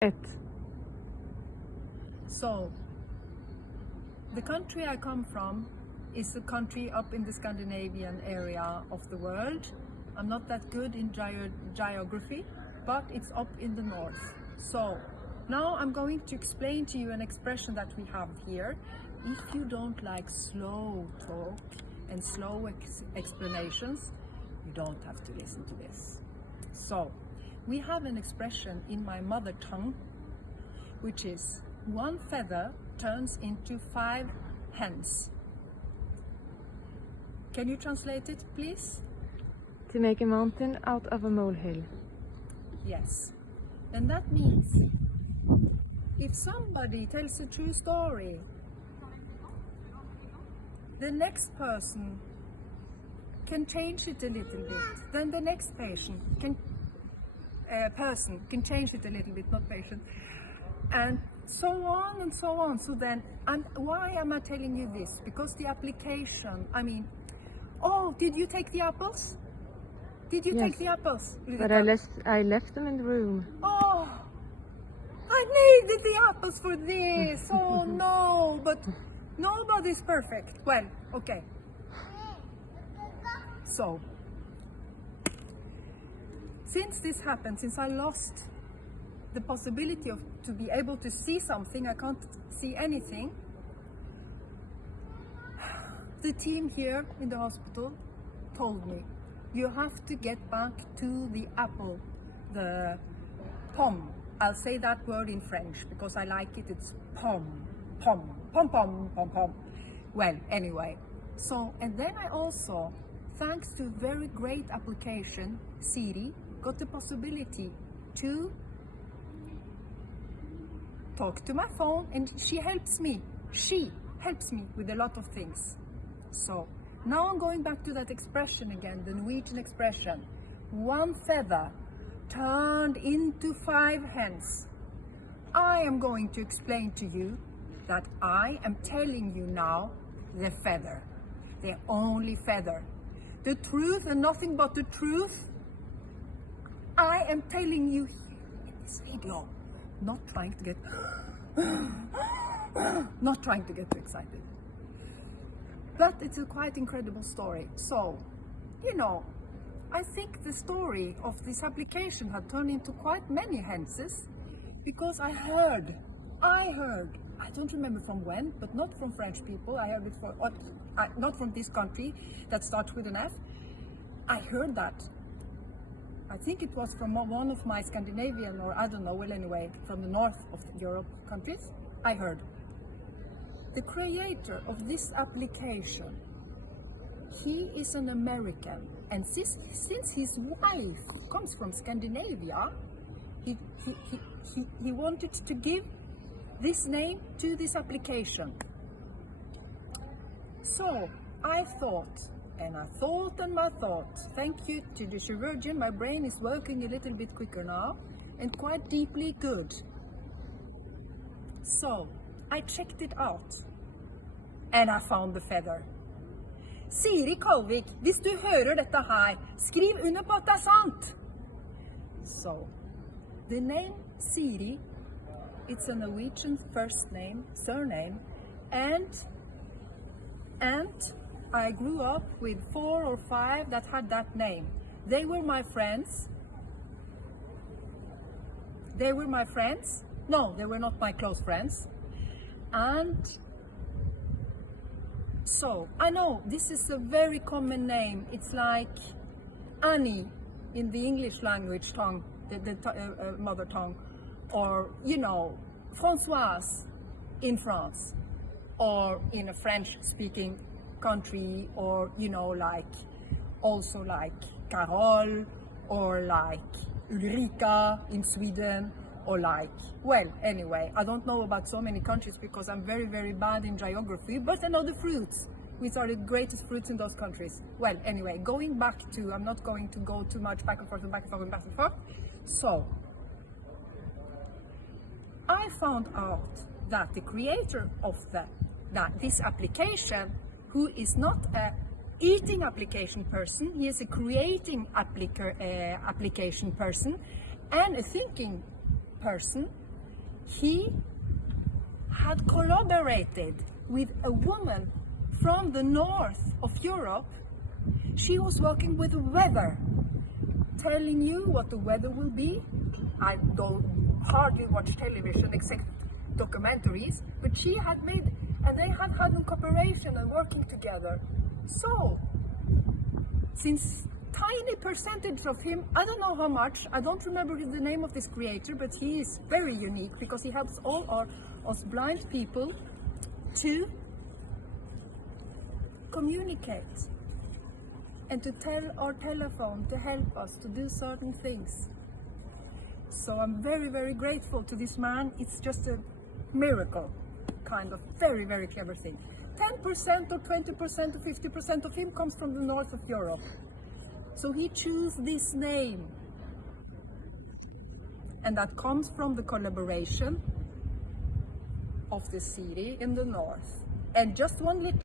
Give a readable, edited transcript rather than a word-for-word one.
1. So, the country I come from is a country up in the Scandinavian area of the world. I'm not that good in geography, but it's up in the north. So, now I'm going to explain to you an expression that we have here. If you don't like slow talk and slow explanations, you don't have to listen to this. So, we have an expression in my mother tongue, which is one feather turns into 5 hens. Can you translate it, please? To make a mountain out of a molehill. Yes. And that means if somebody tells a true story, the next person can change it a little bit. Then the next person can change it a little bit, not patient. And so on and so on. So then, and why am I telling you this? Because the application, I mean, oh, did you take the apples? Did you take the apples? But I left them in the room. Oh, I needed the apples for this. Oh no, but nobody's perfect. Well, okay. So, since this happened, since I lost the possibility to be able to see something, I can't see anything. The team here in the hospital told me, you have to get back to the apple, the pomme. I'll say that word in French because I like it. It's pomme, pomme, pomme, pomme, pomme, pomme. Well, anyway. So, and then I also, thanks to very great application, Siri, got the possibility to talk to my phone, and she helps me. She helps me with a lot of things. So now I'm going back to that expression again, the Norwegian expression. One feather turned into 5 hens. I am going to explain to you that I am telling you now the feather, the only feather. The truth and nothing but the truth. I am telling you here in this video. Not trying to get too excited. But it's a quite incredible story. So, you know, I think the story of this application had turned into quite many henses because I heard, I don't remember from when, but not from French people. I heard it not from this country that starts with an F. I heard that. I think it was from one of my Scandinavian, or I don't know, well anyway, from the north of Europe countries, I heard. The creator of this application, he is an American, and since his wife comes from Scandinavia, he wanted to give this name to this application. So I thought, and I thought and I thought, thank you to the chirurgeon, my brain is working a little bit quicker now, and quite deeply good. So, I checked it out, and I found the feather. Siri Kalvik, hvis du hører dette her, skriv under på at det er sant! So, the name Siri, it's a Norwegian first name, surname, and I grew up with 4 or 5 that had that name. They were my friends. No, they were not my close friends. And so, I know this is a very common name. It's like Annie in the English language tongue, the mother tongue. Or, you know, Françoise in France. Or in a French-speaking country, or you know, like also like Carol, or like Ulrika in Sweden, or like, well, anyway, I don't know about so many countries because I'm very, very bad in geography, but I know the fruits, which are the greatest fruits in those countries. Well, anyway, going back to, I'm not going to go too much back and forth and back and forth and back and forth. So, I found out that the creator of this application, who is not a eating application person, he is a creating application person and a thinking person, he had collaborated with a woman from the north of Europe. She was working with weather, telling you what the weather will be. I don't hardly watch television except documentaries, but she had made, and they had had a cooperation and working together. So, since tiny percentage of him, I don't know how much, I don't remember the name of this creator, but he is very unique because he helps all us blind people to communicate and to tell our telephone to help us to do certain things. So I'm very, very grateful to this man. It's just a miracle, kind of very, very clever thing. 10% or 20% or 50% of him comes from the north of Europe. So he chose this name. And that comes from the collaboration of the Siri in the north. And just one little